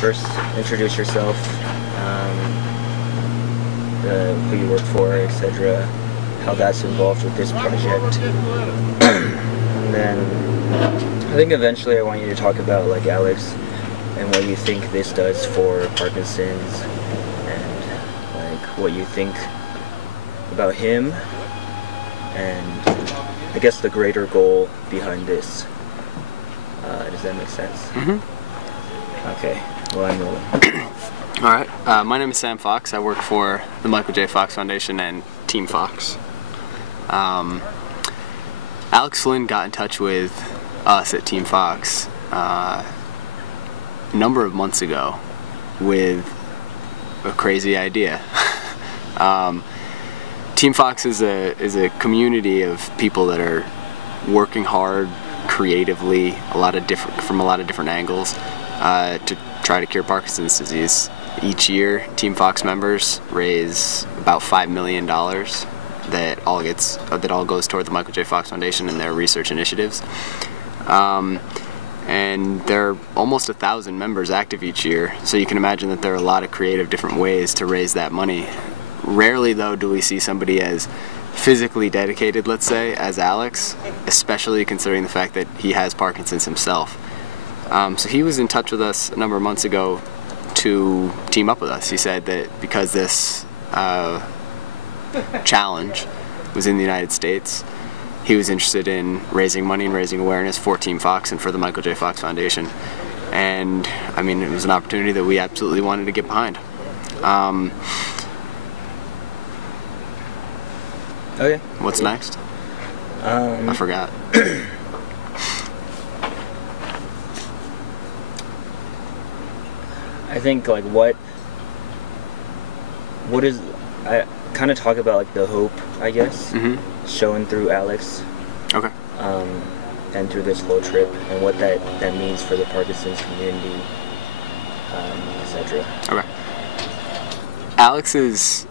First, introduce yourself, who you work for, etc., how that's involved with this project. And then I think eventually I want you to talk about like Alex and what you think this does for Parkinson's and like what you think about him and I guess the greater goal behind this. Does that make sense? Mm-hmm. Okay, well I'm rolling. Alright, my name is Sam Fox. I work for the Michael J. Fox Foundation and Team Fox. Alex Flynn got in touch with us at Team Fox a number of months ago with a crazy idea. Team Fox is a community of people that are working hard, creatively, from a lot of different angles to try to cure Parkinson's disease. Each year, Team Fox members raise about $5 million that all goes toward the Michael J. Fox Foundation and their research initiatives. And there are almost 1,000 members active each year, so you can imagine that there are a lot of creative different ways to raise that money. Rarely, though, do we see somebody as physically dedicated, let's say, as Alex, especially considering the fact that he has Parkinson's himself. So he was in touch with us a number of months ago to team up with us. He said that because this challenge was in the United States, he was interested in raising money and raising awareness for Team Fox and for the Michael J. Fox Foundation. And, I mean, it was an opportunity that we absolutely wanted to get behind. Okay. What's next? I forgot. I think like what is I kind of talk about like the hope, I guess, shown through Alex. Okay. And through this whole trip and what that means for the Parkinson's community, etc. Okay. Alex is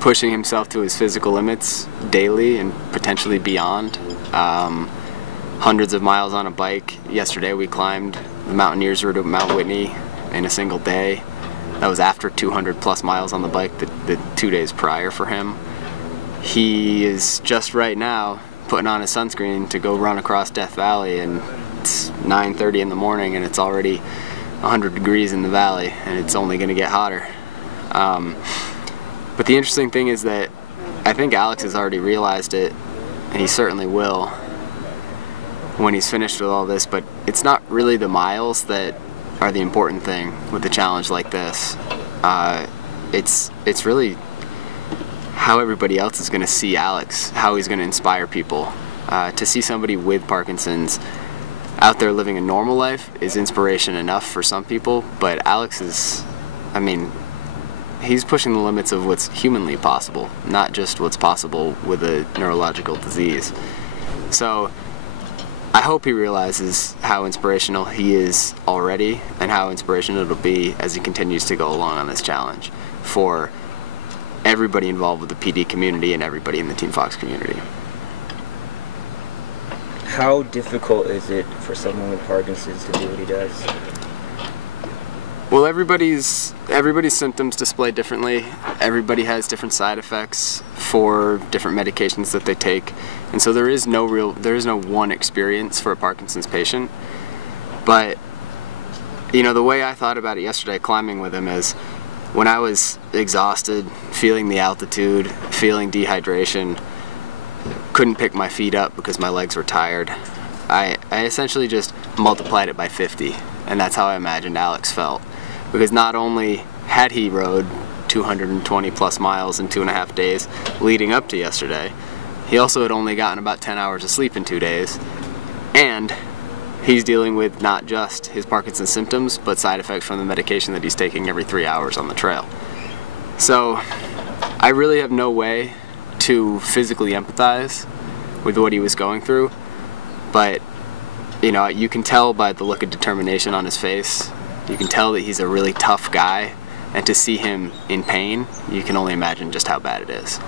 pushing himself to his physical limits daily and potentially beyond. Hundreds of miles on a bike. Yesterday we climbed the Mountaineers route of Mt Whitney in a single day. That was after 200 plus miles on the bike the 2 days prior for him. He is just right now putting on his sunscreen to go run across Death Valley, and it's 9:30 in the morning and it's already 100 degrees in the valley and it's only going to get hotter. But the interesting thing is that I think Alex has already realized it, and he certainly will when he's finished with all this, but it's not really the miles that are the important thing with a challenge like this. It's really how everybody else is going to see Alex, how he's going to inspire people. To see somebody with Parkinson's out there living a normal life is inspiration enough for some people, but Alex is, I mean, he's pushing the limits of what's humanly possible, not just what's possible with a neurological disease. So I hope he realizes how inspirational he is already and how inspirational it'll be as he continues to go along on this challenge for everybody involved with the PD community and everybody in the Team Fox community. How difficult is it for someone with Parkinson's to do what he does? Well, everybody's symptoms display differently. Everybody has different side effects for different medications that they take, and so there is no one experience for a Parkinson's patient. But you know, the way I thought about it yesterday climbing with him is when I was exhausted, feeling the altitude, feeling dehydration, couldn't pick my feet up because my legs were tired, I essentially just multiplied it by 50, and that's how I imagined Alex felt. Because not only had he rode 220 plus miles in 2.5 days leading up to yesterday, he also had only gotten about 10 hours of sleep in 2 days, and he's dealing with not just his Parkinson's symptoms, but side effects from the medication that he's taking every 3 hours on the trail. So I really have no way to physically empathize with what he was going through, but you know, you can tell by the look of determination on his face. You can tell that he's a really tough guy, and to see him in pain, you can only imagine just how bad it is.